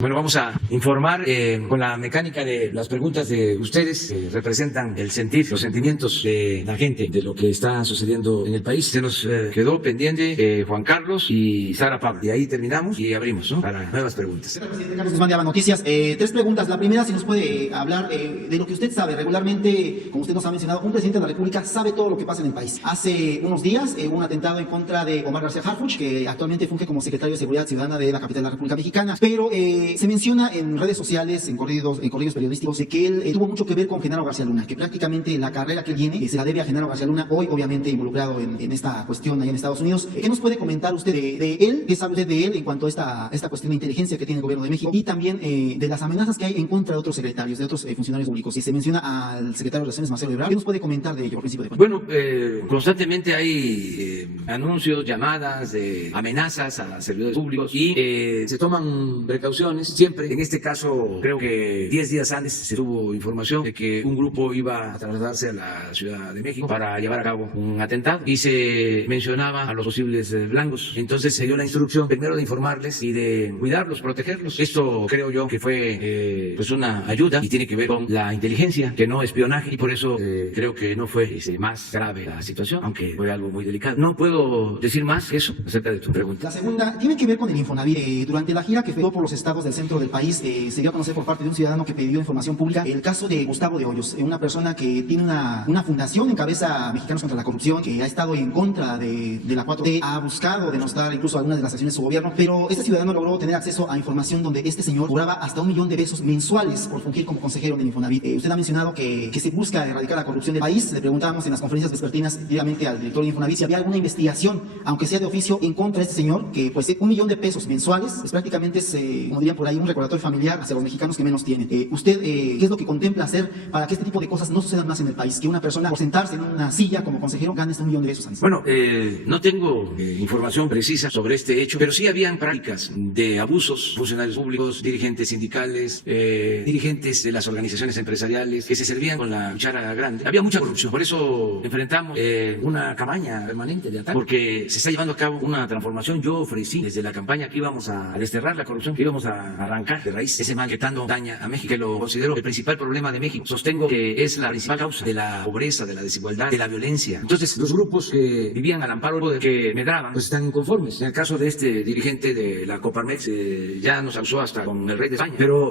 Bueno, vamos a informar con la mecánica de las preguntas de ustedes que representan el sentir, los sentimientos de la gente, de lo que está sucediendo en el país. Se nos quedó pendiente Juan Carlos y Sara Pablo. Y ahí terminamos y abrimos, ¿no?, para nuevas preguntas. Presidente Carlos Guzmán de Aba Noticias. Tres preguntas. La primera, si nos puede hablar de lo que usted sabe. Regularmente, como usted nos ha mencionado, un presidente de la República sabe todo lo que pasa en el país. Hace unos días, un atentado en contra de Omar García Harfuch, que actualmente funge como secretario de Seguridad Ciudadana de la capital de la República Mexicana, pero se menciona en redes sociales, en corridos periodísticos, de que él tuvo mucho que ver con Genaro García Luna, que prácticamente la carrera que él tiene se la debe a Genaro García Luna, hoy obviamente involucrado en esta cuestión allá en Estados Unidos. ¿Qué nos puede comentar usted de él? ¿Qué sabe usted de él en cuanto a esta cuestión de inteligencia que tiene el gobierno de México? Y también de las amenazas que hay en contra de otros secretarios, de otros funcionarios públicos. Si se menciona al secretario de Relaciones, Marcelo Ebrard, ¿qué nos puede comentar de ello, principio de cuenta? Bueno, constantemente hay anuncios, llamadas, amenazas a servidores públicos y se toman precauciones siempre. En este caso, creo que 10 días antes se tuvo información de que un grupo iba a trasladarse a la Ciudad de México para llevar a cabo un atentado y se mencionaba a los posibles blancos. Entonces se dio la instrucción primero de informarles y de cuidarlos, protegerlos. Esto creo yo que fue pues una ayuda y tiene que ver con la inteligencia, que no espionaje, y por eso creo que no fue más grave la situación, aunque fue algo muy delicado. No puedo decir más que eso acerca de tu pregunta. La segunda tiene que ver con el Infonavit. Durante la gira que fue por los estados del centro del país, se dio a conocer por parte de un ciudadano que pidió información pública el caso de Gustavo de Hoyos, una persona que tiene una fundación, encabeza Mexicanos contra la Corrupción, que ha estado en contra de la 4T, ha buscado denostar incluso algunas de las acciones de su gobierno, pero este ciudadano logró tener acceso a información donde este señor cobraba hasta $1 millón mensuales por fungir como consejero en el Infonavit. Usted ha mencionado que se busca erradicar la corrupción del país. Le preguntábamos en las conferencias vespertinas directamente al director del Infonavit si había alguna investigación, aunque sea de oficio, en contra de este señor, que pues $1 millón mensuales, pues prácticamente es, como dirían por ahí, un recordatorio familiar hacia los mexicanos que menos tienen. ¿Usted qué es lo que contempla hacer para que este tipo de cosas no sucedan más en el país? Que una persona, por sentarse en una silla como consejero, gane $1 millón anuales. Bueno, no tengo información precisa sobre este hecho, pero sí habían prácticas de abusos, funcionarios públicos, dirigentes sindicales, dirigentes de las organizaciones empresariales que se servían con la cuchara grande. Había mucha corrupción, por eso enfrentamos una campaña permanente de ataque, porque se está llevando a cabo una transformación. Yo ofrecí desde la campaña que íbamos a desterrar la corrupción, que íbamos a arrancar de raíz ese mal que tanto daña a México, que lo considero el principal problema de México. Sostengo que es la principal causa de la pobreza, de la desigualdad, de la violencia. Entonces, los grupos que vivían al amparo de que medraban, pues están inconformes. En el caso de este dirigente de la Coparmex, ya nos acusó hasta con el rey de España. Pero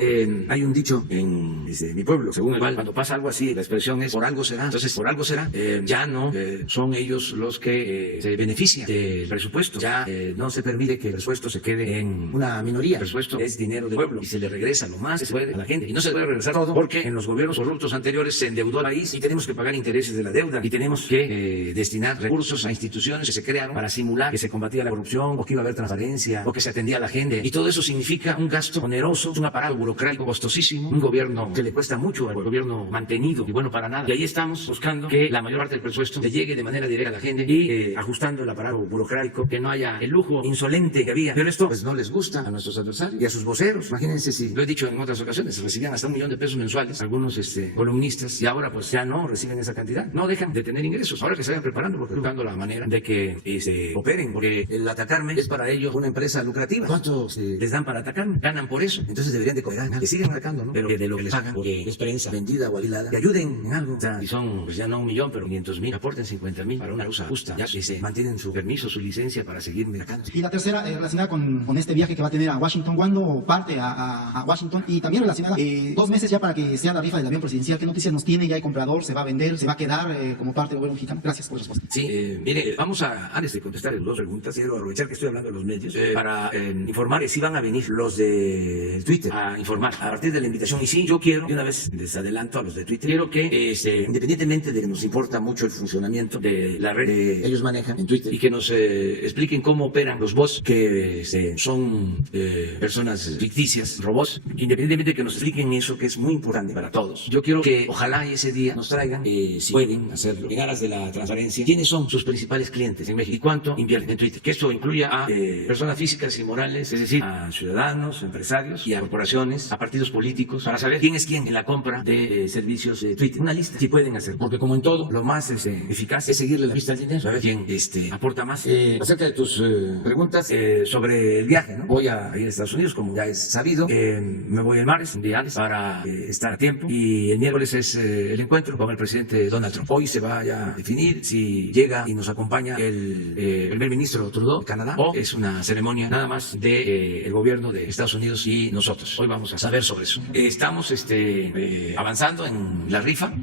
hay un dicho en mi pueblo, según el cual, cuando pasa algo así, la expresión es por algo será. Entonces, por algo será. Ya no son ellos los que se benefician del presupuesto. Ya no se permite que el presupuesto se quede en una minoría. El presupuesto es dinero del pueblo y se le regresa lo más que se puede a la gente. Y no se puede regresar todo porque en los gobiernos corruptos anteriores se endeudó el país y tenemos que pagar intereses de la deuda y tenemos que destinar recursos a instituciones que se crearon para simular que se combatía la corrupción o que iba a haber transparencia o que se atendía a la gente. Y todo eso significa un gasto oneroso, un aparato burocrático costosísimo, un gobierno que le cuesta mucho al gobierno mantenido y bueno para nada. Y ahí estamos buscando que la mayor parte del presupuesto le llegue de manera directa a la gente y ajustando el aparato burocrático, que no haya el lujo insolente que había. Pero esto pues no les gusta a nuestros adversarios y a sus voceros. Imagínense, si lo he dicho en otras ocasiones, recibían hasta $1 millón mensuales algunos columnistas y ahora pues ya no reciben esa cantidad, no dejan de tener ingresos. Ahora que se vayan preparando, porque buscando la manera de que operen, porque el atacarme es para ellos una empresa lucrativa. ¿Cuánto les dan para atacarme? Ganan por eso. Entonces deberían de cobrar, que siguen atacando, ¿no? Pero que de lo que les pagan, porque es prensa vendida o alquilada, que ayuden en algo. O sea, si son pues ya no $1 millón, pero 500,000, aporten 50,000 para una causa justa, ya que se mantienen su permiso, su licencia para seguir atacando. Y la tercera, relacionada con este viaje que va a tener a Washington, ¿cuándo parte a Washington? Y también relacionada, 2 meses ya para que sea la rifa del avión presidencial. ¿Qué noticias nos tiene? ¿Ya hay comprador? ¿Se va a vender? ¿Se va a quedar como parte del gobierno mexicano? Gracias por la respuesta. Sí, mire, vamos antes de contestar las 2 preguntas, quiero aprovechar que estoy hablando de los medios para informar que sí van a venir los de Twitter a informar a partir de la invitación. Y sí, yo quiero, de una vez les adelanto a los de Twitter, quiero que independientemente de que nos importa mucho el funcionamiento de la red que ellos manejan en Twitter y que nos expliquen cómo operan los bots, que son personas ficticias, robots, independientemente de que nos expliquen eso, que es muy importante para todos. Yo quiero que ojalá ese día nos traigan, si pueden hacerlo, en aras de la transparencia, quiénes son sus principales clientes en México y cuánto invierten en Twitter. Que esto incluya a personas físicas y morales, es decir, a ciudadanos, empresarios y a corporaciones, a partidos políticos, para saber quién es quién en la compra de servicios de Twitter. Una lista, si pueden hacer, porque como en todo, lo más eficaz es seguirle la pista al dinero, saber quién aporta más. Acerca de tus preguntas sobre el viaje, ¿no? Voy a ir a Estados Unidos, como ya es sabido. Me voy el martes, un día antes, para estar a tiempo. Y el miércoles es el encuentro con el presidente Donald Trump. Hoy se va ya a definir si llega y nos acompaña el primer ministro Trudeau de Canadá, o es una ceremonia nada más de el gobierno de Estados Unidos y nosotros. Hoy vamos a saber sobre eso. Estamos avanzando en la rifa.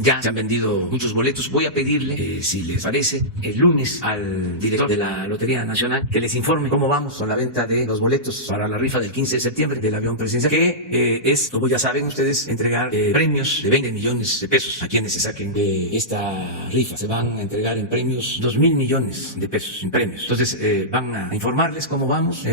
Ya se han vendido muchos boletos. Voy a pedirle, si les parece, el lunes al director de la Lotería Nacional que les informe cómo vamos con la venta de los boletos para la rifa del 15 de septiembre del avión presidencial, que es, como ya saben ustedes, entregar premios de 20 millones de pesos a quienes se saquen de esta rifa. Se van a entregar en premios 2,000 millones de pesos en premios. Entonces van a informarles cómo vamos.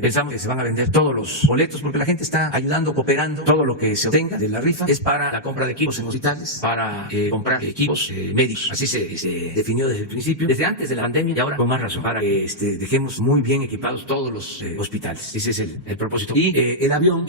Pensamos que se van a vender todos los boletos porque la gente está ayudando, cooperando. Todo lo que se obtenga de la rifa es para la compra de equipos en hospitales, para comprar equipos médicos. Así se definió desde el principio, desde antes de la pandemia, y ahora con más razón, para que dejemos muy bien equipados todos los hospitales. Ese es el propósito. Y el avión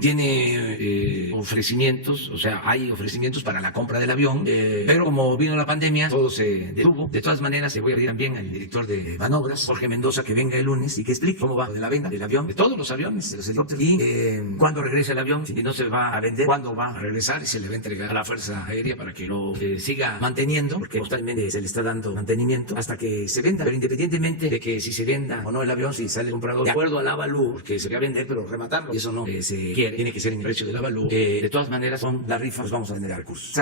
tiene ofrecimientos, o sea, hay ofrecimientos para la compra del avión, pero como vino la pandemia, todo se detuvo. De todas maneras, le voy a pedir también al director de manobras, Jorge Mendoza, que venga el lunes y que explique cómo va de la venta del avión, de todos los aviones, de los helicópteros, y cuándo regresa el avión, si no se va a vender, cuándo va a regresar y se le va a entregar a la Fuerza Aérea para que lo siga manteniendo, porque constantemente se le está dando mantenimiento hasta que se venda. Pero independientemente de que si se venda o no el avión, si sale el comprador de acuerdo al avalúo, porque se va a vender, pero rematarlo, y eso no se quiere, tiene que ser en el precio del avalúo. De todas maneras, con la rifa nos vamos a vender recursos.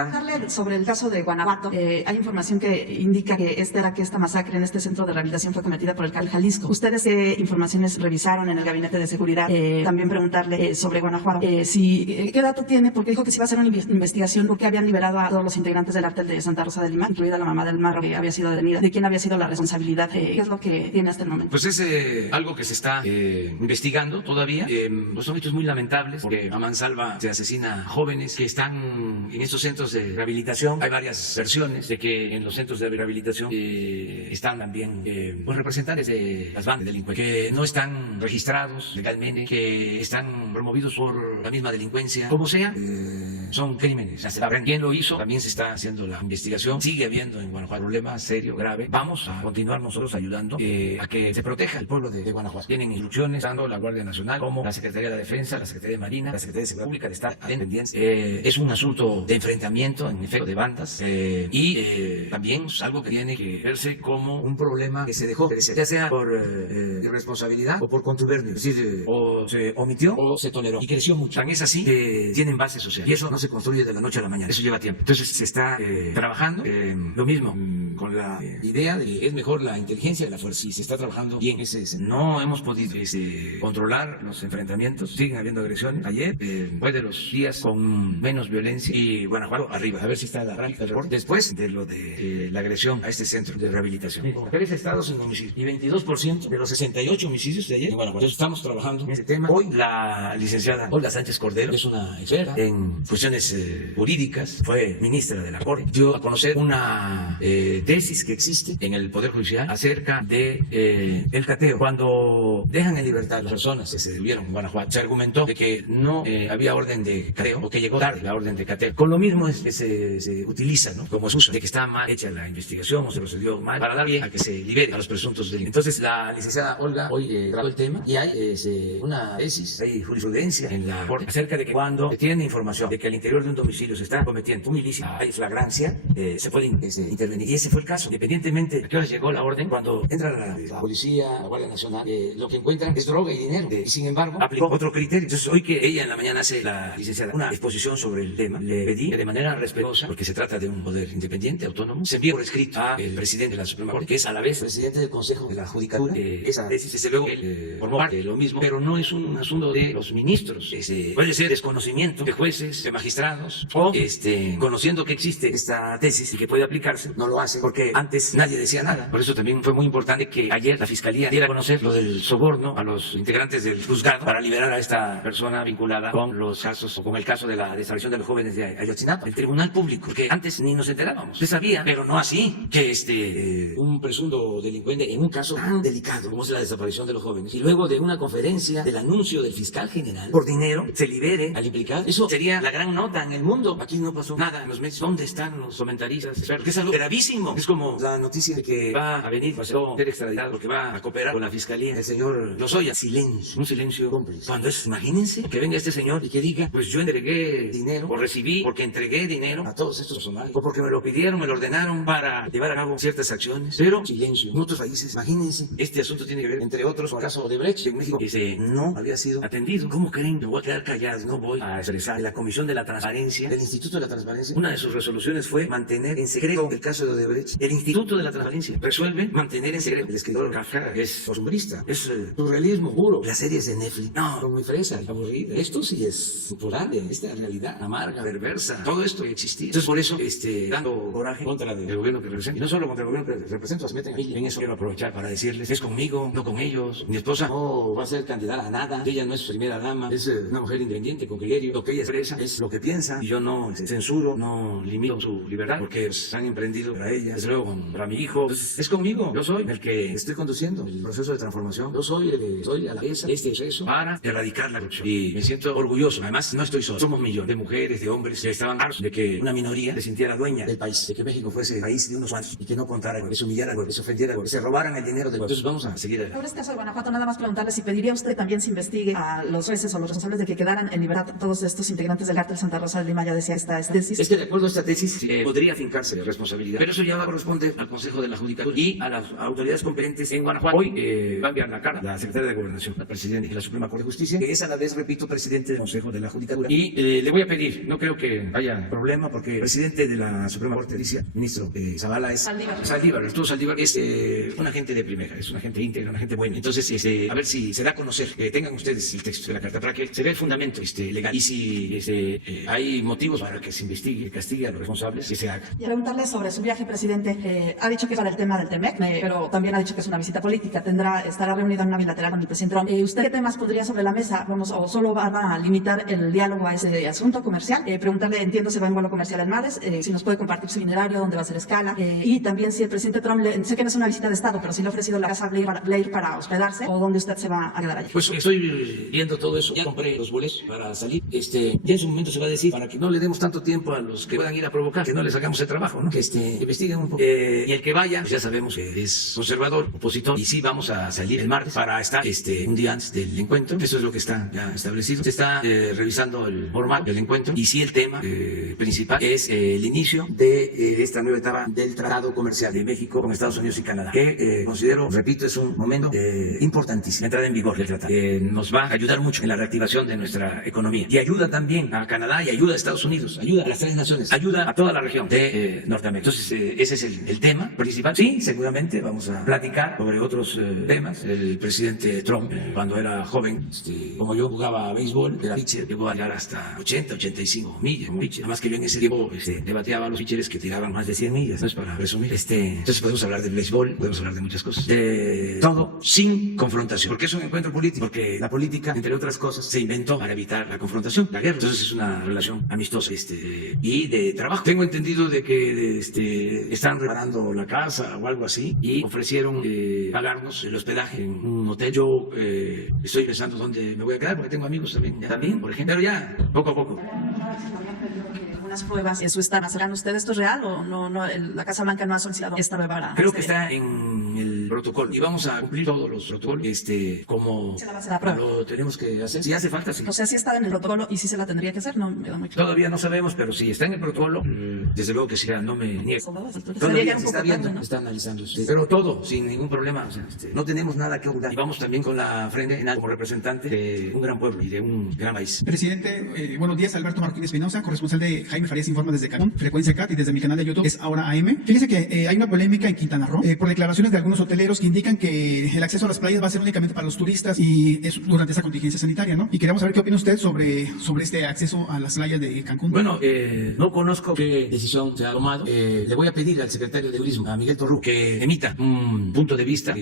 Sobre el caso de Guanajuato, hay información que indica que esta masacre en este centro de rehabilitación fue cometida por el CAL Jalisco. ¿Ustedes qué informaciones revisaron en el Gabinete de Seguridad? También preguntarle sobre Guanajuato, qué dato tiene, porque dijo que se iba a hacer una investigación porque habían liberado a todos los integrantes del ártel de Santa Rosa de Lima, incluida la mamá del Marro, que había sido detenida. ¿De quién había sido la responsabilidad? ¿Qué es lo que tiene hasta el momento? Pues es algo que se está investigando todavía. Pues son hechos muy lamentables, porque a mansalva se asesina a jóvenes que están en estos centros de rehabilitación. Hay varias versiones de que en los centros de rehabilitación están también pues representantes de las bandas delincuentes que no están registrados legalmente, que están promovidos por la misma delincuencia. Como sea, son crímenes. Sabrán quién lo hizo. También se está haciendo la investigación. Sigue habiendo en Guanajuato problemas serios, graves. Vamos a continuar nosotros ayudando a que se proteja el pueblo de Guanajuato. Tienen instrucciones tanto la Guardia Nacional como la Secretaría de la Defensa, la Secretaría de Marina, la Secretaría de Seguridad Pública, de estar pendientes. Es un asunto de enfrentamiento, en efecto, de bandas, y también es algo que tiene que verse como un problema que se dejó crecer, ya sea por irresponsabilidad o por contubernio. Es decir, o se omitió o se toleró. Y creció mucho. Tan es así que tienen base social. Y eso no se construye de la noche a la mañana. Eso lleva tiempo. Entonces se está trabajando. Lo mismo con la idea de que es mejor la inteligencia de la fuerza. Y se está trabajando bien. No hemos podido controlar los enfrentamientos. Siguen habiendo agresiones. Ayer fue de los días con menos violencia. Y Guanajuato arriba. A ver si está la arranque del reporte. Después de lo de la agresión a este centro de rehabilitación. 3 estados en homicidio. Y 22% de los 68 homicidios de ayer en Guanajuato. Entonces estamos trabajando en este tema. Hoy la licenciada Olga Sánchez Cordero, que es una experta en cuestiones jurídicas, fue ministra de la Corte, dio a conocer una tesis que existe en el Poder Judicial acerca de el cateo. Cuando dejan en libertad a las personas que se detuvieron en Guanajuato, se argumentó de que no había orden de cateo o que llegó tarde la orden de cateo. Con lo mismo es que se utiliza, ¿no?, como excusa de que está mal hecha la investigación o se procedió mal para dar pie a que se libere a los presuntos delitos. Entonces la licenciada Olga hoy trató el tema y hay una tesis, hay jurisprudencia en la Corte acerca de que cuando se tiene información de que al interior de un domicilio se está cometiendo un ilícito, hay flagrancia, se puede intervenir. Y ese fue el caso. Independientemente de a qué hora llegó la orden, cuando entra la policía, la Guardia Nacional, lo que encuentran es droga y dinero. Y sin embargo, aplicó otro criterio. Entonces, hoy que ella en la mañana hace la licenciada una exposición sobre el tema, le pedí que de manera respetuosa, porque se trata de un poder independiente, autónomo, se envíe por escrito al presidente de la Suprema Corte, que es a la vez presidente del Consejo de la Judicatura. Esa tesis, desde luego, él formó parte de lo mismo, pero no es un asunto de los ministros. Puede ser desconocimiento de jueces, de magistrados, o conociendo que existe esta tesis y que puede aplicarse, no lo hace porque antes nadie decía nada. Por eso también fue muy importante que ayer la Fiscalía diera a conocer lo del soborno a los integrantes del juzgado para liberar a esta persona vinculada con los casos, o con el caso de la desaparición de los jóvenes de Ayotzinapa, el Tribunal Público, porque antes ni nos enterábamos. Se sabía, pero no así, que un presunto delincuente en un caso tan delicado como es la desaparición de los jóvenes, y luego de una conferencia del anuncio del fiscal general, por dinero, se libere al implicado. Eso sería la gran nota en el mundo. Aquí no pasó nada en los medios. ¿Dónde están los comentaristas? Porque es algo gravísimo. eso es como la noticia de que va a venir a ser extraditado porque va a cooperar con la fiscalía el señor Lozoya. Silencio, un silencio cómplice. Cuando es, imagínense que venga este señor y que diga, pues yo entregué dinero o recibí porque entregué dinero a todos estos personajes o porque me lo pidieron, me lo ordenaron para llevar a cabo ciertas acciones, pero silencio. En otros países, imagínense, este asunto tiene que ver, entre otros, con el caso de Brecht en México, que no había sido atendido. ¿Cómo creen? Me voy a quedar callado, no voy a expresar. La Comisión de la Transparencia, del Instituto de la Transparencia, una de sus resoluciones fue mantener en secreto el caso de Odebrecht. El Instituto de la Transparencia resuelve mantener en secreto. El escritor Kafka es costumbrista, es surrealismo puro. Las series de Netflix, no, son muy fresas, aburridas. Esto sí es cultural, esta realidad amarga, perversa, todo esto existía. Entonces por eso, dando coraje contra el gobierno que represento, y no solo contra el gobierno que represento, se meten ahí. En eso quiero aprovechar para decirles, es conmigo, no con ellos. Mi esposa no va a ser candidata a nada, ella no es primera dama, es una mujer independiente con criterio. Lo que ella expresa es lo que piensa y yo no censuro, no limito su libertad porque se han emprendido para ella, desde luego para mi hijo. Entonces, es conmigo, yo soy el que estoy conduciendo el proceso de transformación, yo soy el que estoy a la cabeza de este proceso para erradicar la corrupción y me siento orgulloso. Además, no estoy solo, somos millones de mujeres, de hombres que estaban hartos de que una minoría se sintiera dueña del país, de que México fuese el país de unos cuantos y que no contara, que se humillara, que se ofendiera, que se robaran el dinero del pueblo. Entonces vamos a seguir adelante. Sobre este caso de Guanajuato, nada más preguntarle si pediría usted también se investigue a los jueces o los responsables de que quedaran en libertad todos estos integrantes del cártel Santa Rosa de Lima. Ya decía esta tesis. Es que de acuerdo a esta tesis podría fincarse responsabilidad, pero eso ya va a corresponder al Consejo de la Judicatura y a las autoridades competentes en Guanajuato. Hoy va a enviar la carta la secretaria de Gobernación, la presidenta de la Suprema Corte de Justicia, que es a la vez, repito, presidente del Consejo de la Judicatura. Y le voy a pedir, no creo que haya problema, porque el presidente de la Suprema Corte de Justicia, ministro Zavala, es Saldívar, Arturo Saldívar, es una gente de primera, es una gente íntegra, una gente buena. Entonces, a ver si se da a conocer, que tengan ustedes el texto de la carta, para que se vea el fundamento legal. Y si hay motivos para que se investigue y castigue a los responsables, que se haga. Y preguntarle sobre su viaje, presidente. Ha dicho que es para el tema del TEMEC, pero también ha dicho que es una visita política. Estará reunido en una bilateral con el presidente Trump. ¿Usted qué temas pondría sobre la mesa? O solo van a limitar el diálogo a ese asunto comercial. Preguntarle, entiendo, se va en vuelo comercial en Mares, si nos puede compartir su itinerario, dónde va a ser escala. Y también si el presidente Trump, sé que no es una visita de Estado, pero si le ha ofrecido la casa Blair para hospedarse, o dónde usted se va a quedar allí. Pues estoy viendo todo eso. Ya compré los boletos para salir. Ya en su momento se va a decir, para que no le demos tanto tiempo a los que puedan ir a provocar, que no les hagamos el trabajo, ¿no? Que investiguen un poco. Y el que vaya, pues ya sabemos que es conservador, opositor, y sí vamos a salir el martes para estar un día antes del encuentro. Eso es lo que está ya establecido. Se está revisando el formato del encuentro y sí el tema principal es el inicio de esta nueva etapa del Tratado Comercial de México con Estados Unidos y Canadá, que considero, repito, es un momento importantísimo. La entrada en vigor del tratado nos va a ayudar mucho en la reactivación de nuestra economía y ayuda también a Canadá y ayuda a Estados Unidos, ayuda a las tres naciones, ayuda a toda la región de Norteamérica. Entonces ese es el tema principal. Sí, seguramente vamos a platicar sobre otros temas. El presidente Trump, cuando era joven, como yo, jugaba a béisbol, era pitcher, llegó a llegar hasta 80, 85 millas como pitcher. Además que yo en ese tiempo debateaba a los pitchers que tiraban más de 100 millas, no es para resumir. Entonces podemos hablar del béisbol, podemos hablar de muchas cosas, de todo sin confrontación, porque es un encuentro político, porque la política, entre otras cosas, se inventó para evitar la confrontación, la guerra. Entonces es una relación amistosa y de trabajo. Tengo entendido de que están reparando la casa o algo así y ofrecieron pagarnos el hospedaje en un hotel. Yo estoy pensando dónde me voy a quedar porque tengo amigos también, por ejemplo, pero ya poco a poco. Unas pruebas en su estado. ¿Serán ustedes esto es real o no? La Casa Blanca no ha solicitado esta prueba para... Creo que está en el protocolo y vamos a cumplir todos los protocolos como lo tenemos que hacer. Si hace falta, sí. O sea, si está en el protocolo y si se la tendría que hacer, no me da muy claro. Todavía no sabemos, pero si está en el protocolo, desde luego que sí, no me niego. Todavía se está viendo, ¿no? Está analizando eso. Pero todo, sin ningún problema. O sea, no tenemos nada que ocultar. Y vamos también con la frente en alto como representante de un gran pueblo y de un gran país. Presidente, buenos días. Alberto Martínez Espinosa, corresponsal de Jaime Farías Informa desde Cancún, Frecuencia CAT, y desde mi canal de YouTube es Ahora AM. Fíjese que hay una polémica en Quintana Roo por declaraciones de algunos hoteleros que indican que el acceso a las playas va a ser únicamente para los turistas y es durante esa contingencia sanitaria, ¿no? Y queríamos saber qué opina usted sobre este acceso a las playas de Cancún. Bueno, no conozco qué decisión se ha tomado. Le voy a pedir al secretario de Turismo, a Miguel Torru, que emita un punto de vista,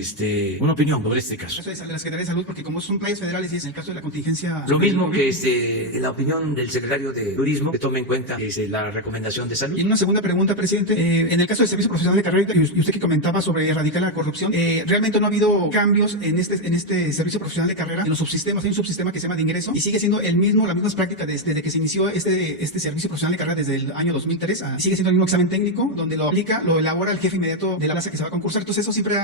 una opinión sobre este caso. Eso es de la Secretaría de Salud, porque como son playas federales y es en el caso de la contingencia... Lo mismo que la opinión del secretario de Turismo, que tome en cuenta la recomendación de salud. Y una segunda pregunta, presidente. En el caso del servicio profesional de carrera, y usted que comentaba sobre erradicar la corrupción, realmente no ha habido cambios en este servicio profesional de carrera, en los subsistemas. Hay un subsistema que se llama de ingreso y sigue siendo las mismas prácticas desde que se inició este servicio profesional de carrera desde el año 2003. Sigue siendo el mismo examen técnico, donde lo aplica, lo elabora el jefe inmediato de la plaza que se va a concursar. Entonces eso siempre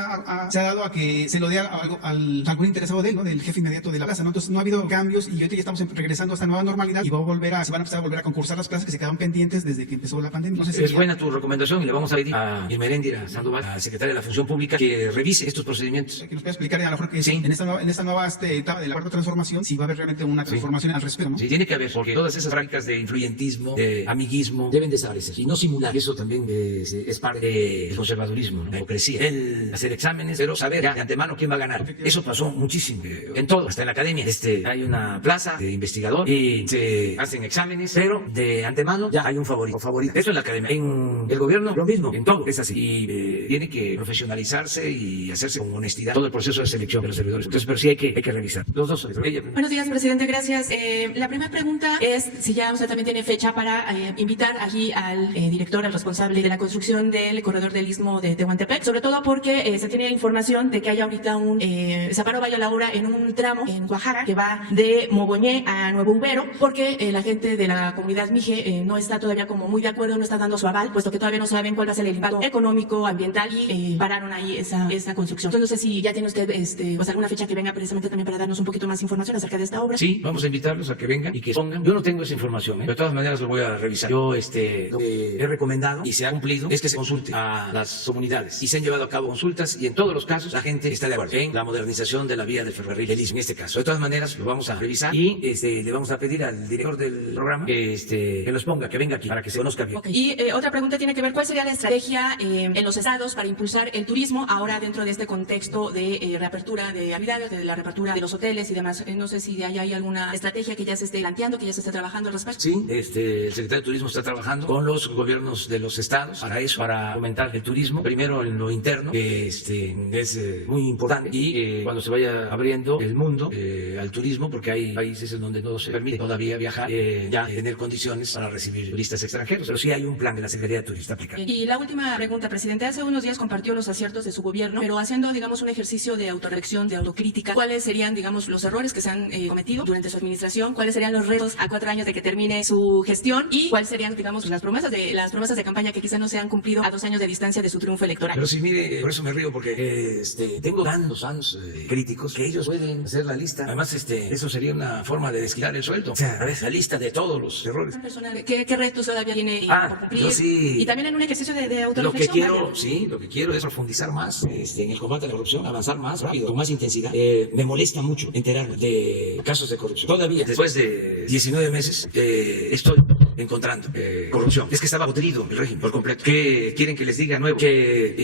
se ha dado a que se lo dé al algún interesado de él, ¿no? Del jefe inmediato de la plaza, ¿no? Entonces no ha habido cambios y ahorita ya estamos regresando a esta nueva normalidad y se van a empezar a volver a concursar las plazas que se quedaron pendientes desde que empezó la pandemia. No sé si es buena tu recomendación y le vamos a pedir a Irmeréndira Sandoval, la secretaria de la Función Pública, que revise estos procedimientos. Que nos pueda explicar a lo mejor que sí, en esta nueva etapa de la cuarta transformación, si va a haber realmente una transformación al respecto, ¿no? Sí, tiene que haber, porque todas esas prácticas de influyentismo, de amiguismo, deben desaparecer y no simular. Eso también es parte del conservadurismo, ¿no? La hipocresía. El hacer exámenes, pero saber ya de antemano quién va a ganar. Eso pasó muchísimo, en todo, hasta en la academia. Hay una plaza de investigador y se hacen exámenes, pero de antemano ya hay un favorito. Eso en la academia. En el gobierno, lo mismo, en todo es así. Y tiene que profesionalizarse y hacerse con honestidad todo el proceso de selección de los servidores. Entonces, pero sí hay que revisar. Los dos. Buenos días, presidente, gracias. La primera pregunta es si ya usted también tiene fecha para invitar allí al director, al responsable de la construcción del corredor del Istmo de Tehuantepec, sobre todo porque se tiene información de que hay ahorita un separo vaya la obra en un tramo en Oaxaca que va de Mogoñé a Nuevo Ubero, porque la gente de la comunidad Mije no está todavía como muy de acuerdo, no está dando su aval, puesto que todavía no saben cuál va a ser el impacto económico, ambiental y pararon ahí esa construcción. Entonces no sé si ya tiene usted pues alguna fecha que venga precisamente también para darnos un poquito más información acerca de esta obra. Sí, vamos a invitarlos a que vengan y que pongan. Yo no tengo esa información, de todas maneras lo voy a revisar. Yo lo que he recomendado y se ha cumplido es que se consulte a las comunidades y se han llevado a cabo consultas y en todos los casos la gente está de acuerdo en la modernización de la vía del ferrocarril del Istmo, en este caso. De todas maneras lo vamos a revisar y le vamos a pedir al director del programa que los ponga, que venga aquí para que se conozca bien. Okay. Y otra pregunta tiene que ver, ¿cuál sería la estrategia en los estados para impulsar el turismo ahora dentro de este contexto de reapertura de actividades, de la reapertura de los hoteles y demás? No sé si hay alguna estrategia que ya se esté planteando, que ya se esté trabajando al respecto. Sí, el secretario de Turismo está trabajando con los gobiernos de los estados para eso, para aumentar el turismo, primero en lo interno, que es muy importante, y cuando se vaya abriendo el mundo al turismo, porque hay países en donde no se permite todavía viajar, ya tener condiciones para recibir turistas extranjeros, pero sí hay un plan de la Secretaría de Turismo aplicado. Y la última pregunta, presidente, hace unos días compartió los aciertos de su gobierno, pero haciendo, digamos, un ejercicio de autorreacción, de autocrítica, ¿cuáles serían, digamos, los errores que se han cometido durante su administración? ¿Cuáles serían los retos a 4 años de que termine su gestión? ¿Y cuáles serían, digamos, las promesas de campaña que quizá no se han cumplido a 2 años de distancia de su triunfo electoral? Pero sí, mire, por eso me río, porque tengo tantos años críticos que ellos pueden hacer la lista. Además, eso sería una forma de desquitar el sueldo. O sea, a ver, la lista de todos los errores. ¿Qué retos todavía tiene por cumplir? Yo sí. Y también en un ejercicio de autorreflexión. Lo que quiero es profundizar más en el combate a la corrupción, avanzar más rápido, con más intensidad. Me molesta mucho enterarme de casos de corrupción. Todavía, después de 19 meses, estoy encontrando corrupción. Es que estaba podrido el régimen por completo. ¿Qué quieren que les diga nuevo? Que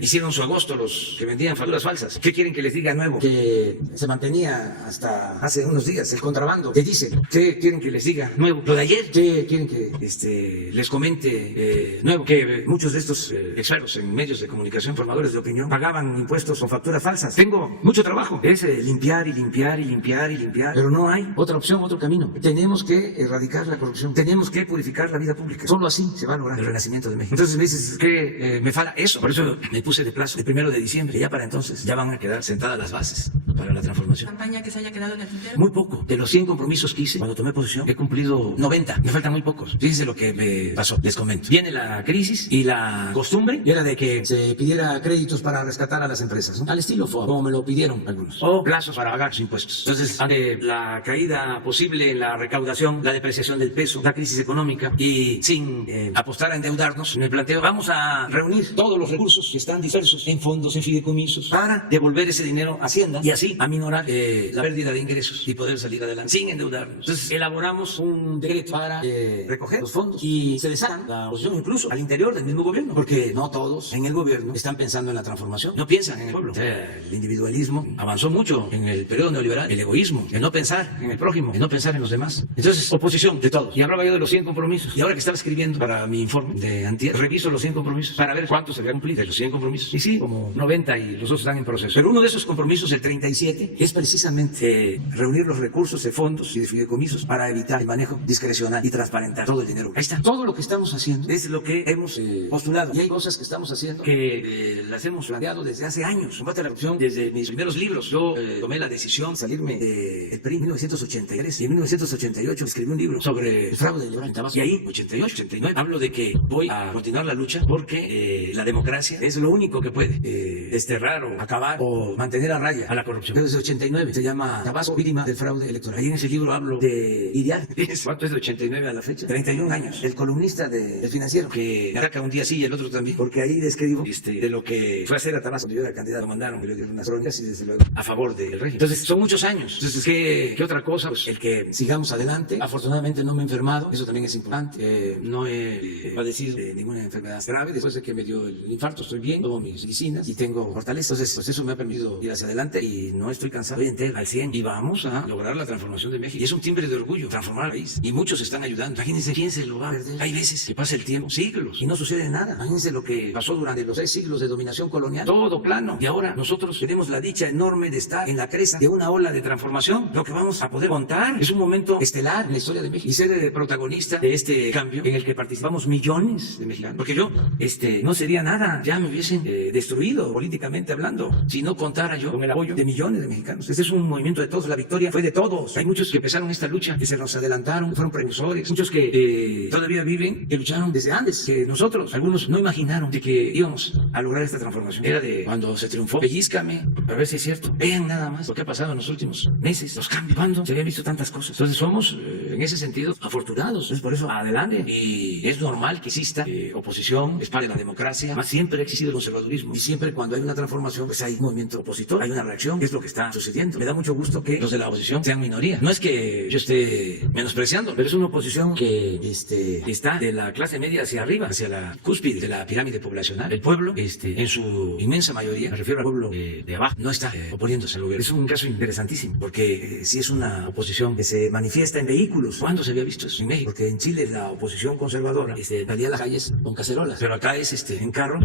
hicieron su agosto los que vendían facturas falsas. ¿Qué quieren que les diga nuevo? Que se mantenía hasta hace unos días el contrabando. ¿Qué dicen? ¿Qué quieren que les diga nuevo? Lo de ayer. ¿Qué quieren que les comente nuevo? Que muchos de estos expertos en medios de comunicación, formadores de opinión, pagaban impuestos con facturas falsas. Tengo mucho trabajo. Es limpiar y limpiar y limpiar y limpiar. Pero no hay otra opción, otro camino. Tenemos que erradicar la corrupción. Tenemos que purificar la vida pública. Solo así se va a lograr el renacimiento de México. Entonces me dices que me falta eso. Por eso me puse de plazo el 1 de diciembre. Y ya para entonces ya van a quedar sentadas las bases para la transformación. ¿Campaña que se haya quedado en el tintero? Muy poco. De los 100 compromisos que hice cuando tomé posesión, he cumplido 90. Me faltan muy pocos. Fíjense lo que me pasó. Les comento. Viene la crisis y la costumbre era de que se pidiera créditos para rescatar a las empresas, ¿no? Al estilo FOA, como me lo pidieron algunos. O plazos para pagar sus impuestos. Entonces, ante la caída posible en la recaudación, la depreciación del peso, la crisis económica y sin apostar a endeudarnos, me planteo, vamos a reunir todos los recursos que están dispersos en fondos, en fideicomisos, para devolver ese dinero a Hacienda y así aminorar la pérdida de ingresos y poder salir adelante sin endeudarnos. Entonces, elaboramos un decreto para recoger los fondos y se deshagan la oposición incluso al interior del mismo gobierno, porque no todos en el gobierno están pensando en la transformación, no piensan en el pueblo. O sea, el individualismo avanzó mucho en el periodo neoliberal, el egoísmo, el no pensar en el prójimo, el no pensar en los demás. Entonces, oposición de todos. Y hablaba yo de los 100 compromisos. Y ahora que estaba escribiendo para mi informe de antier, reviso los 100 compromisos para ver cuántos se había cumplido de los 100 compromisos. Y sí, como 90 y los otros están en proceso. Pero uno de esos compromisos, el 37, es precisamente reunir los recursos de fondos y de fideicomisos para evitar el manejo discrecional y transparentar todo el dinero. Ahí está. Todo lo que estamos haciendo es lo que hemos postulado. Y hay cosas que estamos haciendo que las hemos planteado desde hace años. Combate a la corrupción desde mis primeros libros. Yo tomé la decisión de salirme del PRI en 1983 y en 1988 escribí un libro sobre el fraude electoral en Tabasco. Y ahí, 88, 89, hablo de que voy a continuar la lucha porque la democracia es lo único que puede desterrar o acabar o mantener a raya a la corrupción. Desde 89 se llama Tabasco, víctima del fraude electoral. Ahí en ese libro hablo de ideal. ¿Cuánto es de 89 a la fecha? 31 años. El columnista del Financiero que me ataca un día sí y el otro también, porque ahí describo de lo que fue a hacer a Tabasco. Yo era candidato, lo mandaron, que le dieron unas crónicas y desde luego a favor del régimen. Entonces son muchos años. Entonces, ¿qué otra cosa? Pues el que sigamos adelante. Afortunadamente no me he enfermado, eso también es importante. No he padecido de ninguna enfermedad grave. Después de que me dio el infarto estoy bien, tomo mis medicinas y tengo fortaleza. Entonces, pues eso me ha permitido ir hacia adelante y no estoy cansado, estoy entero al 100 y vamos a lograr la transformación de México. Y es un timbre de orgullo transformar el país. Y muchos están ayudando. Imagínense quién se lo va a perder. Hay veces que pasa el tiempo, siglos, y no sucede nada. Imagínense lo que pasó durante los 6 siglos de dominación colonial. Todo plano. Y ahora nosotros tenemos la dicha enorme de estar en la cresta de una ola de transformación. Lo que vamos a poder contar es un momento estelar en la historia de México y ser protagonista de este cambio en el que participamos millones de mexicanos. Porque yo no sería nada, ya me hubiesen destruido políticamente hablando, si no contara yo con el apoyo de millones de mexicanos. Este es un movimiento de todos, la victoria fue de todos. Hay muchos que empezaron esta lucha, que se nos adelantaron, que fueron precursores, muchos que todavía viven, que lucharon desde antes que nosotros. Algunos no imaginaron de que íbamos a lograr esta transformación. Era de cuando se triunfó. Pellízcame, para ver si es cierto. Vean nada más lo que ha pasado en los últimos meses, los cambios, cuando se habían visto tantas cosas. Entonces somos, en ese sentido, afortunados. Es por eso adelante. Y es normal que exista oposición, es parte de la democracia. Más siempre ha existido el conservadurismo. Y siempre cuando hay una transformación, pues hay un movimiento opositor, hay una reacción, que es lo que está sucediendo. Me da mucho gusto que los de la oposición sean minoría. No es que yo esté menospreciando, pero es una oposición que está de la clase media hacia arriba, hacia la cúspide de la pirámide poblacional. El pueblo, en su inmensa mayoría, me refiero al pueblo de abajo, no está oponiéndose al gobierno. Es un caso interesantísimo, porque si es una oposición que se manifiesta en vehículos. ¿Cuándo se había visto eso en México? Porque en Chile la oposición conservadora salía a las calles con cacerolas, pero acá es en carro.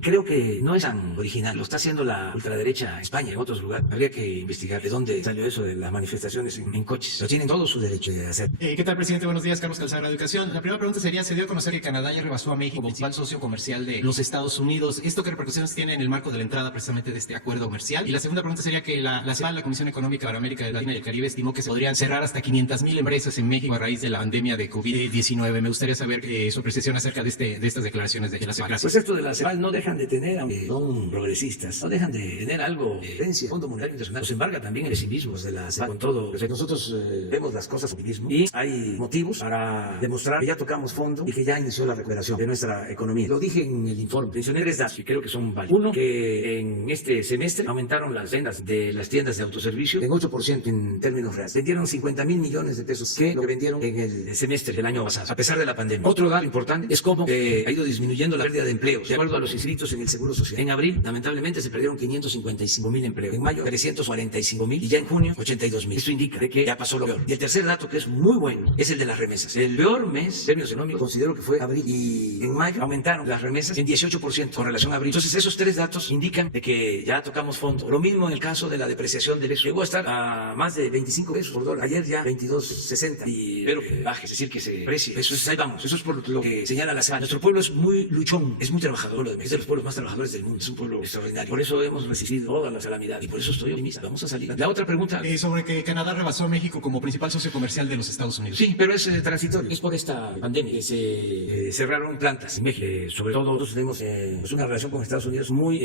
Creo que no es tan original, lo está haciendo la ultraderecha en España, en otros lugares. Habría que investigar de dónde salió eso de las manifestaciones en coches. Lo tienen todo su derecho de hacer. ¿Qué tal, presidente? Buenos días, Carlos Calzada, Educación. La primera pregunta sería, se dio a conocer que Canadá ya rebasó a México como principal socio comercial de los Estados Unidos. ¿Esto qué repercusiones tiene en el marco de la entrada precisamente de este acuerdo comercial? Y la segunda pregunta sería que la Comisión Económica para América Latina y el Caribe estimó que se podrían cerrar hasta 500,000 empresas en México a raíz de la pandemia de COVID-19. Me gustaría saber su apreciación acerca de estas declaraciones de la CEPAL. Pues esto de la CEPAL no dejan de tener, aunque son progresistas, no dejan de tener algo de herencia. El Fondo Monetario Internacional nos embarga también el pesimismo de la CEPAL con todo. Nosotros vemos las cosas con optimismo y hay motivos para demostrar que ya tocamos fondo y que ya inició la recuperación de nuestra economía. Lo dije en el informe. Mencioné 3 datos que creo que son válidos. Uno, que en este semestre aumentaron las ventas de las tiendas de autoservicio en 8% en términos reales. Vendieron 50,000 millones de pesos que lo que vendieron en el semestre del año pasado, a pesar de la pandemia. Otro dato importante es cómo ha ido disminuyendo la pérdida de empleos, de acuerdo a los inscritos en el Seguro Social. En abril, lamentablemente, se perdieron 555,000 empleos. En mayo, 345,000 y ya en junio, 82,000. Esto indica de que ya pasó lo peor. Y el tercer dato, que es muy bueno, es el de las remesas. El peor mes, en términos económicos, considero que fue abril. Y en mayo aumentaron las remesas en 18% con relación a abril. Entonces, esos 3 datos indican de que ya tocamos fondo. Lo mismo en el caso de la depreciación del peso. Llegó a estar a más de 25 pesos por dólar. Ayer ya 22.60. Y espero que baje, es decir, que se precie. Eso es, ahí vamos. Eso es por lo que señala la CEPAL. Nuestro pueblo es muy luchón, es muy trabajador. Es de los pueblos más trabajadores del mundo. Es un pueblo extraordinario. Por eso hemos resistido todas las calamidades. Y por eso estoy optimista. Vamos a salir. La otra pregunta. Sobre que Canadá rebasó a México como principal socio comercial de los Estados Unidos. Sí, pero es transitorio. Es por esta pandemia que se cerraron plantas en México. Sobre todo nosotros tenemos una relación con Estados Unidos muy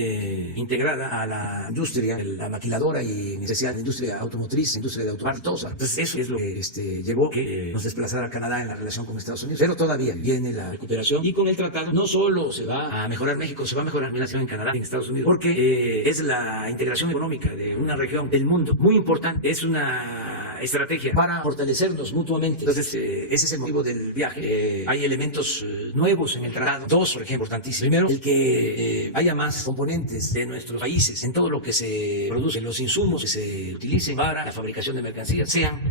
integrada a la industria, la maquiladora y en especial la industria automotriz, la industria de autopartos. Entonces eso es lo que llevó que nos desplazara a Canadá en la relación con Estados Unidos. Pero todavía viene la recuperación y con el tratado no solo se va a mejorar México, se va a mejorar la relación en Canadá y en Estados Unidos, porque es la integración económica de una región del mundo muy importante. Es una estrategia para fortalecernos mutuamente. Entonces, ese es el motivo del viaje. Hay elementos nuevos en el tratado. 2, por ejemplo, importantísimos. Primero, el que haya más componentes de nuestros países en todo lo que se produce, los insumos que se utilicen para la fabricación de mercancías sean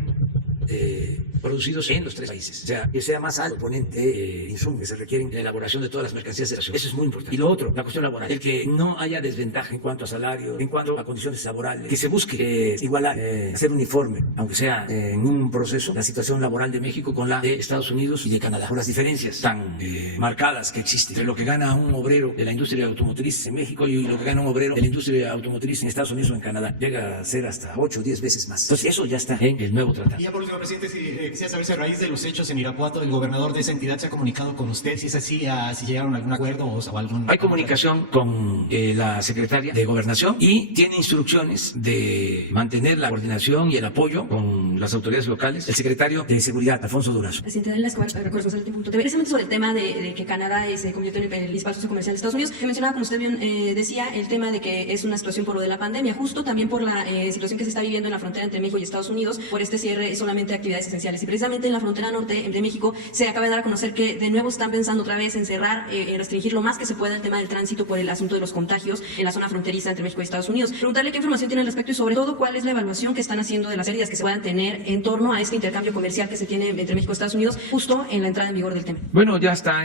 producidos en los 3 países. O sea, que sea más alto el componente insumos que se requieren en la elaboración de todas las mercancías de la nación. Eso es muy importante. Y lo otro, la cuestión laboral. El que no haya desventaja en cuanto a salario, en cuanto a condiciones laborales, que se busque igualar, hacer uniforme, aunque sea en un proceso, la situación laboral de México con la de Estados Unidos y de Canadá, por las diferencias tan marcadas que existen entre lo que gana un obrero de la industria automotriz en México y lo que gana un obrero de la industria automotriz en Estados Unidos o en Canadá. Llega a ser hasta 8 o 10 veces más. Entonces eso ya está en el nuevo tratado. Y ya por último, presidente, quisiera saber si a raíz de los hechos en Irapuato, el gobernador de esa entidad se ha comunicado con usted, si es así, si llegaron a algún acuerdo o algún... Hay comunicación con la secretaria de Gobernación y tiene instrucciones de mantener la coordinación y el apoyo con las autoridades locales. El secretario de Seguridad, Alfonso Durazo. Presidente de la Escobar, corresponsal de Punto TV. Precisamente sobre el tema de que Canadá se convirtió en el principal socio comercial de Estados Unidos, que mencionaba, como usted bien decía, el tema de que es una situación por lo de la pandemia, justo también por la situación que se está viviendo en la frontera entre México y Estados Unidos, por este cierre solamente de actividades esenciales. Y precisamente en la frontera norte de México se acaba de dar a conocer que de nuevo están pensando otra vez en cerrar, en restringir lo más que se pueda el tema del tránsito por el asunto de los contagios en la zona fronteriza entre México y Estados Unidos. Preguntarle qué información tiene al respecto y sobre todo cuál es la evaluación que están haciendo de las pérdidas que se puedan tener en torno a este intercambio comercial que se tiene entre México y Estados Unidos justo en la entrada en vigor del tema. Bueno, ya está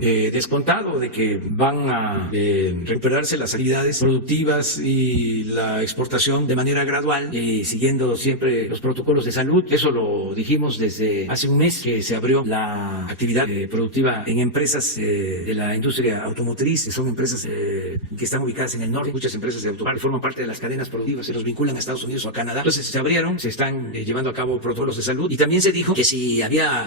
descontado de que van a recuperarse las actividades productivas y la exportación de manera gradual y siguiendo siempre los protocolos de salud. Eso lo dijimos desde hace un mes que se abrió la actividad productiva en empresas de la industria automotriz, que son empresas que están ubicadas en el norte. Muchas empresas de automóviles forman parte de las cadenas productivas, se los vinculan a Estados Unidos o a Canadá. Entonces se abrieron, se están llevando a cabo protocolos de salud y también se dijo que si había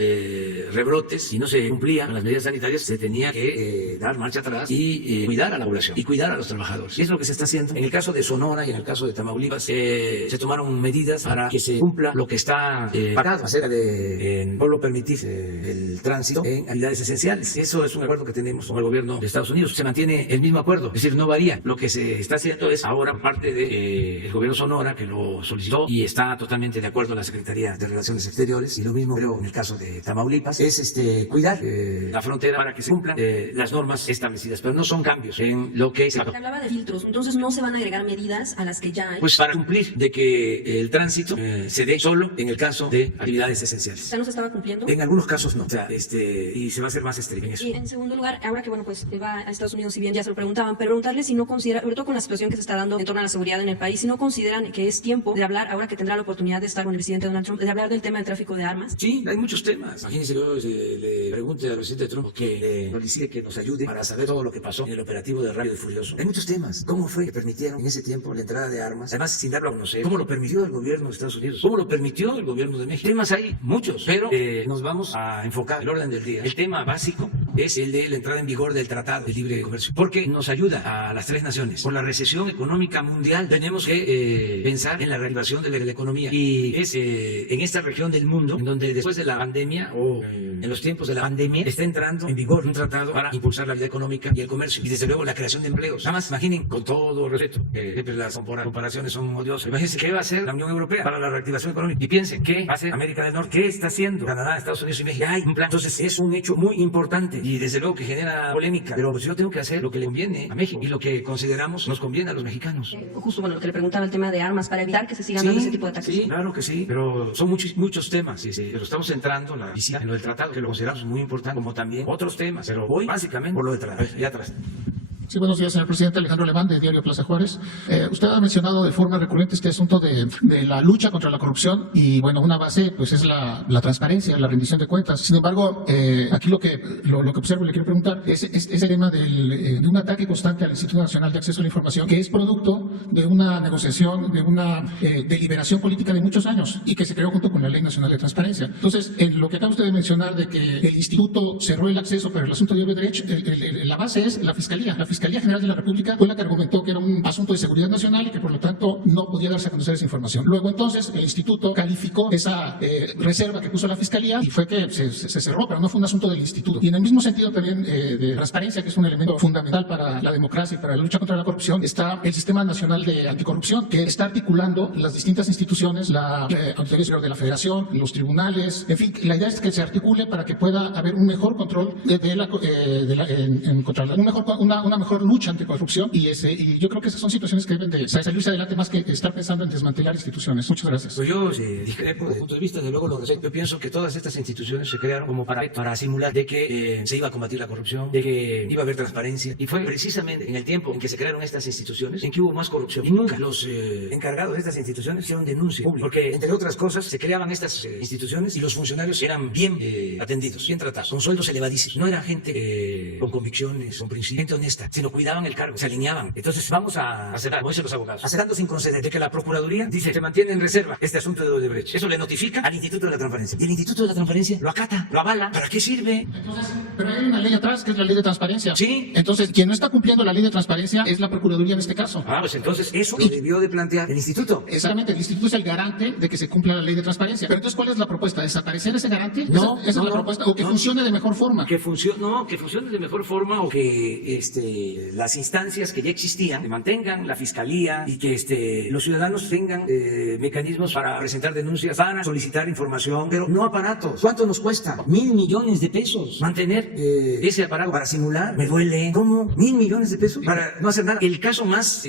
rebrotes y no se cumplía con las medidas sanitarias, se tenía que dar marcha atrás y cuidar a la población y cuidar a los trabajadores. Y es lo que se está haciendo. En el caso de Sonora y en el caso de Tamaulipas se tomaron medidas para que se cumpla lo que está pactado acerca de solo permitir el tránsito en actividades esenciales. Eso es un acuerdo que tenemos con el gobierno de Estados Unidos. Se mantiene el mismo acuerdo, es decir, no varía. Lo que se está haciendo es ahora parte del gobierno Sonora que lo solicitó y está totalmente de acuerdo en la Secretaría de Relaciones Exteriores, y lo mismo creo en el caso de Tamaulipas, es cuidar la frontera para que se cumplan las normas establecidas, pero no son cambios en lo que se hablaba de filtros, entonces no se van a agregar medidas a las que ya hay. Pues para cumplir de que el tránsito se dé solo en el caso de actividades esenciales. ¿Ya no se estaba cumpliendo? En algunos casos no, o sea, y se va a hacer más estricto en eso. Y en segundo lugar, ahora que bueno, pues va a Estados Unidos, si bien ya se lo preguntaban, pero preguntarle si no considera, sobre todo con la situación que se está dando en torno a la seguridad en el país, si no consideran que es tiempo de hablar, ahora que tendrá la oportunidad de estar con el presidente Donald Trump, de hablar del tema del tráfico de armas. Sí, hay muchos temas. Imagínense que yo le pregunte al presidente Trump que solicite que nos ayude para saber todo lo que pasó en el operativo de Rápido y Furioso. Hay muchos temas. ¿Cómo fue que permitieron en ese tiempo la entrada de armas? Además, sin darlo a conocer. ¿Cómo lo permitió el gobierno de Estados Unidos? ¿Cómo lo permitió el gobierno de México? Temas hay muchos, pero nos vamos a enfocar el orden del día. El tema básico es el de la entrada en vigor del Tratado de Libre Comercio, porque nos ayuda a las 3 naciones. Por la recesión económica mundial tenemos que pensar en la reactivación de la economía, y es en esta región del mundo en donde después de la pandemia o en los tiempos de la pandemia está entrando en vigor un tratado para impulsar la vida económica y el comercio y desde luego la creación de empleos. Nada más imaginen, con todo respeto, siempre las comparaciones son odiosas, imagínense qué va a hacer la Unión Europea para la reactivación económica y piensen qué va a hacer América del Norte, qué está haciendo Canadá, Estados Unidos y México. Hay un plan. Entonces es un hecho muy importante y desde luego que genera polémica, pero pues yo tengo que hacer lo que le conviene a México y lo que consideramos nos conviene a los mexicanos. Justo, bueno, lo que le preguntaba, el tema de armas para evitar que se sigan dando ese tipo de ataques. Sí, claro que sí, pero son muchos temas, pero estamos centrando la visita en lo del tratado, que lo consideramos muy importante, como también otros temas, pero hoy básicamente por lo del tratado. Allá atrás. Sí, buenos días, señor presidente. Alejandro Alemán, de Diario Plaza Juárez. Usted ha mencionado de forma recurrente este asunto de la lucha contra la corrupción y, bueno, una base pues es la transparencia, la rendición de cuentas. Sin embargo, aquí lo que observo y le quiero preguntar es ese tema de un ataque constante al Instituto Nacional de Acceso a la Información, que es producto de una negociación, de una deliberación política de muchos años y que se creó junto con la Ley Nacional de Transparencia. Entonces, en lo que acaba usted de mencionar de que el instituto cerró el acceso, pero el asunto de derecho, la base es la Fiscalía. La Fiscalía General de la República fue la que argumentó que era un asunto de seguridad nacional y que por lo tanto no podía darse a conocer esa información. Luego entonces el instituto calificó esa reserva que puso la Fiscalía y fue que se cerró, pero no fue un asunto del instituto. Y en el mismo sentido también de transparencia, que es un elemento fundamental para la democracia y para la lucha contra la corrupción, está el Sistema Nacional de Anticorrupción, que está articulando las distintas instituciones, la Auditoría Superior de la Federación, los tribunales, en fin, la idea es que se articule para que pueda haber un mejor control una mejor mejor lucha anticorrupción y yo creo que esas son situaciones que deben de salirse adelante más que estar pensando en desmantelar instituciones. Muchas gracias. Pues yo discrepo desde el punto de vista, de luego lo respeto. Yo pienso que todas estas instituciones se crearon como para simular de que se iba a combatir la corrupción, de que iba a haber transparencia. Y fue precisamente en el tiempo en que se crearon estas instituciones en que hubo más corrupción. Y nunca los encargados de estas instituciones hicieron denuncia pública. Porque, entre otras cosas, se creaban estas instituciones y los funcionarios eran bien atendidos, bien tratados, con sueldos elevadísimos. No era gente con convicciones, con principios, gente honesta, sino cuidaban el cargo, se alineaban. Entonces vamos a aceptar, como dicen los abogados, aceptando sin conceder de que la Procuraduría dice se mantiene en reserva este asunto de Odebrecht. Eso le notifica al Instituto de la Transparencia. Y el Instituto de la Transparencia lo acata, lo avala. ¿Para qué sirve? Entonces, pero hay una ley atrás que es la ley de transparencia. Sí. Entonces, quien no está cumpliendo la ley de transparencia es la Procuraduría en este caso. Pues entonces eso lo debió de plantear el Instituto. Exactamente, el instituto es el garante de que se cumpla la ley de transparencia. Pero entonces, ¿cuál es la propuesta? ¿Desaparecer ese garante? No, esa es la propuesta. ¿O que funcione de mejor forma? Que funcione de mejor forma, o que las instancias que ya existían se mantengan, la fiscalía, y que los ciudadanos tengan mecanismos para presentar denuncias, para solicitar información, pero no aparatos. ¿Cuánto nos cuesta? 1.000 millones de pesos mantener ese aparato para simular. Me duele. ¿Cómo? 1.000 millones de pesos para no hacer nada. El caso más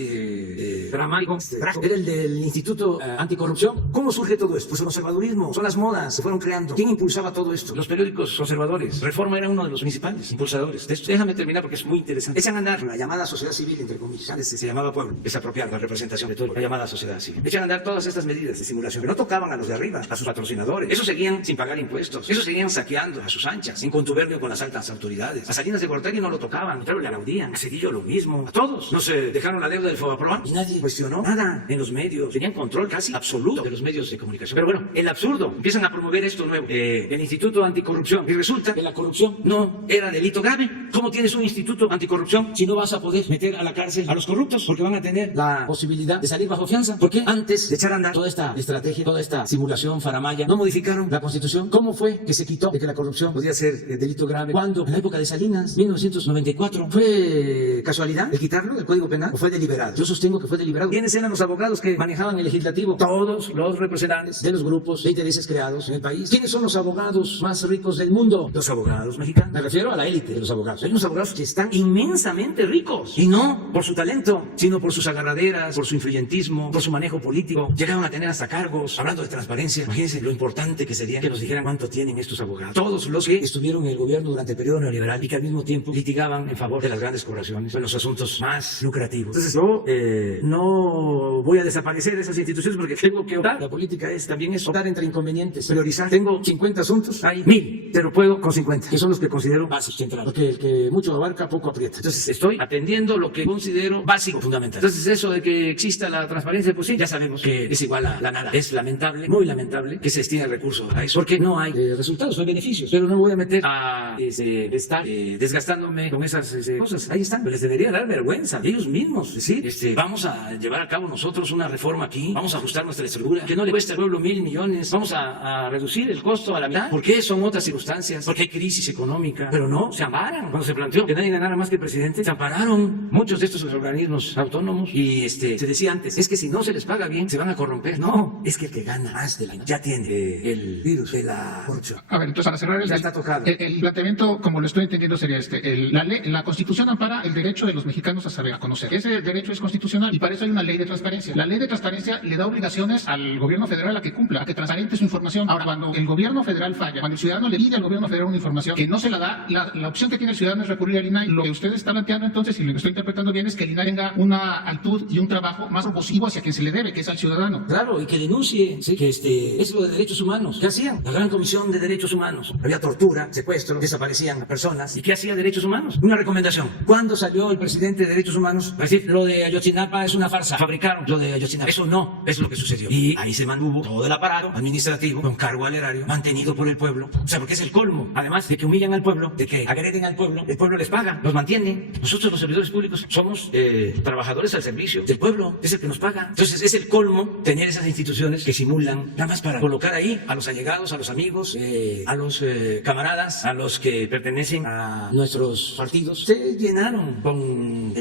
dramático era el del Instituto Anticorrupción. ¿Cómo surge todo esto? Pues el conservadurismo, son las modas, se fueron creando. ¿Quién impulsaba todo esto? Los periódicos conservadores. Reforma era uno de los principales impulsadores de esto. Déjame terminar porque es muy interesante. Echan a andar la llamada sociedad civil, entre comillas. Antes se llamaba pueblo. Es apropiar la representación de todo, la llamada sociedad civil. Echan a andar todas estas medidas de simulación que no tocaban a los de arriba, a sus patrocinadores. Esos seguían sin pagar impuestos. Esos seguían saqueando a sus anchas, en contubernio con las altas autoridades. A Salinas de Gortari no lo tocaban, pero le aplaudían. A Cedillo lo mismo. A todos. No se dejaron la deuda del Fobaproa y nadie cuestionó nada en los medios. Tenían control casi absoluto de los medios de comunicación. Pero bueno, el absurdo. Empiezan a promover esto nuevo, el Instituto Anticorrupción. Y resulta que la corrupción no era delito grave. ¿Cómo tienes un Instituto Anticorrupción si no vas a poder meter a la cárcel a los corruptos? Porque van a tener la posibilidad de salir bajo fianza. ¿Por qué antes de echar a andar toda esta estrategia, toda esta simulación faramaya, no modificaron la Constitución? ¿Cómo fue que se quitó de que la corrupción podía ser delito grave? ¿Cuándo? En la época de Salinas, 1994. ¿Fue casualidad el quitarlo del Código Penal o fue deliberado? Yo sostengo que fue deliberado. ¿Quiénes eran los abogados que manejaban el legislativo? Todos los representantes de los grupos de intereses creados en el país. ¿Quiénes son los abogados más ricos del mundo? Los abogados mexicanos. Me refiero a la élite de los abogados. Hay unos abogados que están inmensamente ricos, y no por su talento, sino por sus agarraderas, por su influyentismo, por su manejo político. Llegaron a tener hasta cargos. Hablando de transparencia, imagínense lo importante que sería que nos dijeran cuánto tienen estos abogados. Todos los que estuvieron en el gobierno durante el periodo neoliberal y que al mismo tiempo litigaban en favor de las grandes corporaciones en los asuntos más lucrativos. Entonces yo no voy a desaparecer esas instituciones porque tengo que optar. La política también es optar entre inconvenientes, priorizar. Tengo 50 asuntos, hay 1.000, pero puedo con 50, que son los que considero básicos, centrales, porque el que mucho abarca, poco aprieta. Entonces estoy atendiendo lo que considero básico, fundamental. Entonces eso de que exista la transparencia, pues sí, ya sabemos que es igual a la nada. Es lamentable, muy lamentable, que se destine recursos a eso, porque no hay resultados, no hay beneficios. Pero no me voy a meter a estar desgastándome con esas cosas. Ahí están, pero les debería dar vergüenza ellos mismos. Es decir, vamos a llevar a cabo nosotros una reforma aquí, vamos a ajustar nuestra estructura, que no le cueste al pueblo 1.000 millones, vamos a reducir el costo a la mitad. ¿Por qué? Son otras circunstancias, porque hay crisis económica, pero no, se amparan. Cuando se planteó que nadie ganara más que el presidente, se ampararon muchos de estos organismos autónomos y se decía antes, es que si no se les paga bien, se van a corromper. No, es que el que gana más de la ya tiene el virus de la corrupción. A ver, entonces para cerrar ya está tocado. El planteamiento, como lo estoy entendiendo, sería la Constitución ampara el derecho de los mexicanos a saber, a conocer. Ese derecho es constitucional y para eso hay una ley de transparencia. La ley de transparencia le da obligaciones al gobierno federal a que cumpla, a que transparente su información. Ahora, cuando el gobierno federal falla, cuando el ciudadano le pide al gobierno federal una información que no se la da, la opción que tiene el ciudadano es recurrir al INAI. Lo que usted está planteando entonces, y lo que estoy interpretando bien, es que el INAI tenga una altud y un trabajo más proposivo hacia quien se le debe, que es al ciudadano. Claro, y que denuncie, sí, que es lo de derechos humanos. ¿Qué hacían? La Gran Comisión de Derechos Humanos. Había tortura, secuestro, desaparecían personas. ¿Y qué hacía Derechos Humanos? Una recomendación. ¿Cuándo salió el presidente de Derechos Humanos a decir lo de Ayotzinapa es una farsa? Fabricaron lo de Ayotzinapa. Eso no es lo que sucedió. Y ahí se mantuvo todo el aparato administrativo con cargo al erario, mantenido por el pueblo. O sea, porque es el colmo. Además de que humillan al pueblo, de que agreden al pueblo, el pueblo les paga, los mantiene. Nosotros los servidores públicos somos trabajadores al servicio del pueblo, es el que nos paga. Entonces es el colmo tener esas instituciones que simulan, nada más para colocar ahí a los allegados, a los amigos, a los camaradas, a los que pertenecen a nuestros partidos. Se llenaron con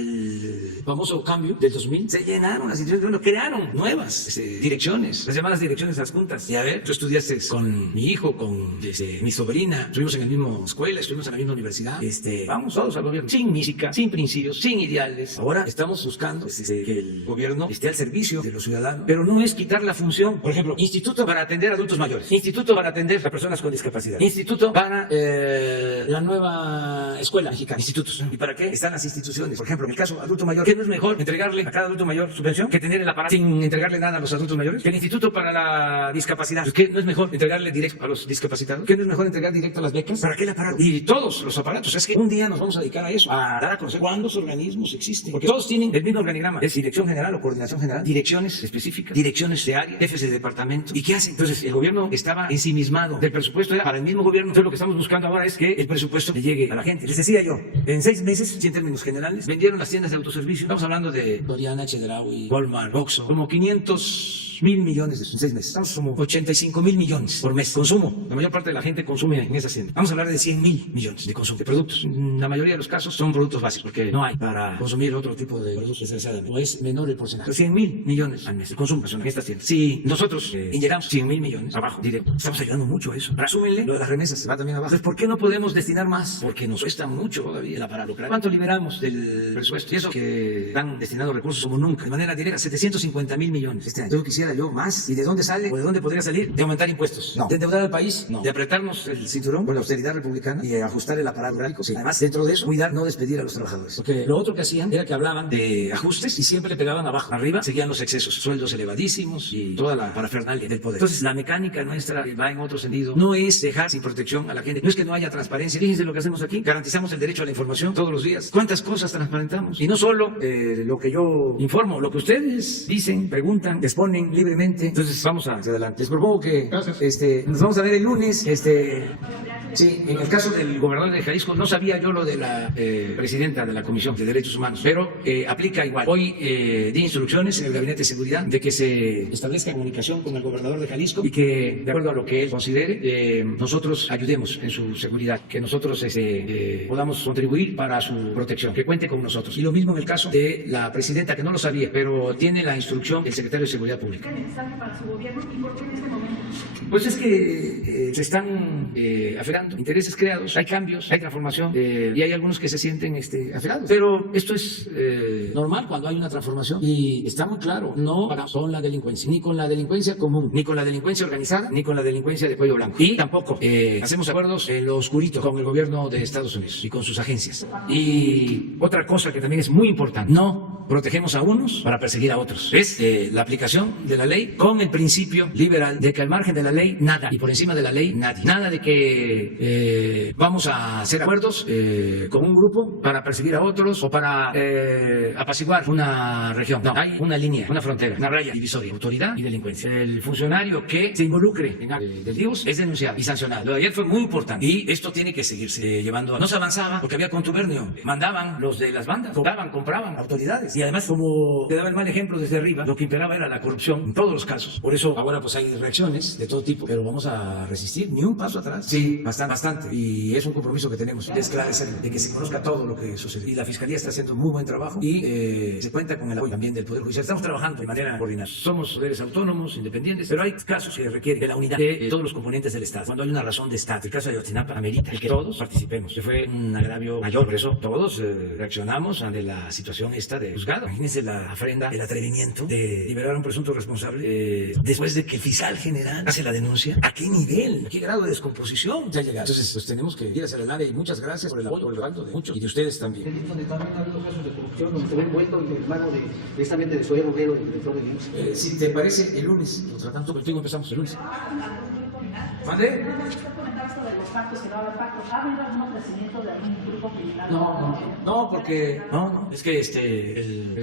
famoso cambio del 2000, se llenaron las instituciones, bueno, crearon nuevas direcciones, las llamadas direcciones adjuntas. Y a ver, tú estudiaste con mi hijo, con mi sobrina, estuvimos en la misma escuela, estuvimos en la misma universidad, vamos todos al gobierno, sin mística, sin principios, sin ideales. Ahora estamos buscando que el gobierno esté al servicio de los ciudadanos, pero no es quitar la función. Por ejemplo, instituto para atender a adultos mayores, instituto para atender a personas con discapacidad, instituto para la nueva escuela mexicana, institutos. ¿Y para qué están las instituciones? Por ejemplo, en el caso adulto mayor, ¿qué no es mejor entregarle a cada adulto mayor su pensión que tener el aparato sin entregarle nada a los adultos mayores? Que el instituto para la discapacidad, ¿qué no es mejor entregarle directo a los discapacitados? ¿Qué no es mejor entregar directo a las becas? ¿Para qué el aparato? Y todos los aparatos. Es que un día nos vamos a dedicar a eso, a dar a conocer cuántos organismos existen, porque todos tienen el mismo organigrama, es dirección general o coordinación general, direcciones específicas, direcciones de área, jefes de departamento. ¿Y qué hacen? Entonces el gobierno estaba ensimismado, del presupuesto era para el mismo gobierno. Entonces lo que estamos buscando ahora es que el presupuesto le llegue a la gente. Les decía yo, en 6 meses, en términos generales, vendieron las tiendas de autoservicio. Estamos hablando de Doriana, Chedraui, Walmart, Oxxo, como 500.000 millones en 6 meses. Estamos como 85.000 millones por mes. Consumo. La mayor parte de la gente consume en esas tiendas. Vamos a hablar de 100.000 millones de consumo de productos. En la mayoría de los casos son productos básicos, porque no hay para consumir otro tipo de productos desgraciadamente. O es menor el porcentaje. 100.000 millones al mes de consumo en estas tiendas. Si nosotros inyectamos 100.000 millones abajo, directo, estamos ayudando mucho a eso. Resúmenle, lo de las remesas va también abajo. Entonces, ¿por qué no podemos destinar más? Porque nos cuesta mucho todavía para lucrar. ¿Cuánto liberamos del presupuesto? Y eso que dan destinados recursos como nunca, de manera directa, 750.000 millones este año. Yo quisiera más. ¿Y de dónde sale? ¿O de dónde podría salir? De aumentar impuestos. No. ¿De endeudar al país? No. ¿De apretarnos el cinturón con la austeridad republicana y ajustar el aparato burocrático? Sí. Además, dentro de eso, cuidar no despedir a los trabajadores. Porque lo otro que hacían era que hablaban de ajustes y siempre le pegaban abajo. Arriba seguían los excesos, sueldos elevadísimos y toda la parafernalia del poder. Entonces, la mecánica nuestra va en otro sentido. No es dejar sin protección a la gente. No es que no haya transparencia. Fíjense lo que hacemos aquí. Garantizamos el derecho a la información todos los días. ¿Cuántas cosas transparentamos? Y no solo lo que yo informo, lo que ustedes dicen, preguntan, exponen libremente. Entonces, vamos hacia adelante. Les propongo que nos vamos a ver el lunes. Sí, en el caso del gobernador de Jalisco, no sabía yo lo de la presidenta de la Comisión de Derechos Humanos, pero aplica igual. Hoy di instrucciones en el Gabinete de Seguridad de que se establezca comunicación con el gobernador de Jalisco y que, de acuerdo a lo que él considere, nosotros ayudemos en su seguridad, que nosotros podamos contribuir para su protección, que cuente con nosotros. Y lo mismo en el caso de la presidenta, que no lo sabía, pero tiene la instrucción del secretario de Seguridad Pública. ¿Qué mensaje para su gobierno y por qué en este momento? Pues es que se están aferrando intereses creados, hay cambios, hay transformación y hay algunos que se sienten aferrados. Pero esto es normal cuando hay una transformación y está muy claro, no con la delincuencia, ni con la delincuencia común, ni con la delincuencia organizada, ni con la delincuencia de cuello blanco. Y tampoco hacemos acuerdos en lo oscurito con el gobierno de Estados Unidos y con sus agencias. Y otra cosa que también es muy importante, no protegemos a unos para perseguir a otros. Es la aplicación de la ley con el principio liberal de que al margen de la ley nada y por encima de la ley nadie. Nada de que vamos a hacer acuerdos con un grupo para perseguir a otros o para apaciguar una región. No, hay una línea, una frontera, una raya divisoria, autoridad y delincuencia. El funcionario que se involucre en actos delictivos es denunciado y sancionado. Lo de ayer fue muy importante y esto tiene que seguirse llevando. No se avanzaba porque había contubernio. Mandaban los de las bandas, compraban autoridades y además, como te daba el mal ejemplo desde arriba, lo que imperaba era la corrupción en todos los casos. Por eso ahora pues hay reacciones de todo tipo, pero vamos a resistir, ni un paso atrás. Sí, bastante. Y es un compromiso que tenemos de esclarecer, de que se conozca todo lo que sucede. Y la Fiscalía está haciendo un muy buen trabajo y se cuenta con el apoyo también del Poder Judicial. Estamos trabajando de manera coordinada. Somos poderes autónomos, independientes, pero hay casos que requieren de la unidad de todos los componentes del Estado. Cuando hay una razón de Estado, el caso de Ayotzinapa amerita el que todos participemos. Que fue un agravio mayor, por eso todos reaccionamos ante la situación esta de juzgado. Imagínense la afrenta, el atrevimiento de liberar a un presunto responsable después de que el fiscal general hace la denuncia. ¿A qué nivel? ¿A qué grado de descomposición ya llegado? Entonces, pues tenemos que ir hacia adelante y muchas gracias por el apoyo, por el respaldo de muchos y de ustedes también. Donde también ha habido casos de corrupción, donde se ve envuelto el hermano precisamente de Zoé Robledo, de Flor de Limos. Si te parece, el lunes, lo tratamos contigo, empezamos el lunes. ¿Vale? No, porque es que el